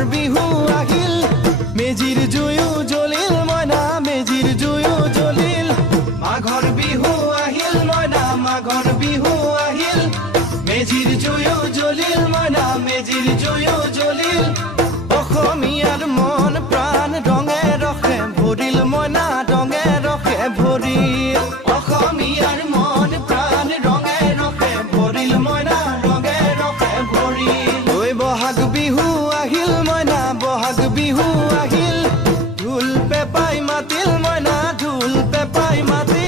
মাঘৰ বিহু আহিল মেজিৰ জুয়ো জ্বলিল মইনা মেজিৰ জুয়ো জ্বলিল মাঘৰ বিহু আহিল মইনা মাঘৰ বিহু আহিল মেজিৰ জুয়ো জ্বলিল মইনা মেজিৰ জুয়ো জ্বলিল অসমীয়াৰ মন প্ৰাণ ৰঙে ৰখে ভৰিল মইনা ৰঙে ৰখে ভৰিল অসমীয়াৰ মন প্ৰাণ ৰঙে ৰখে ভৰিল মইনা ৰঙে ৰখে ভৰিল ঐ বহাগ বিহু আহিল মইনা বহাগ বিহু আহিল ঢোল পেপাই মাতিল মইনা ঢোল পেপাই মাতিল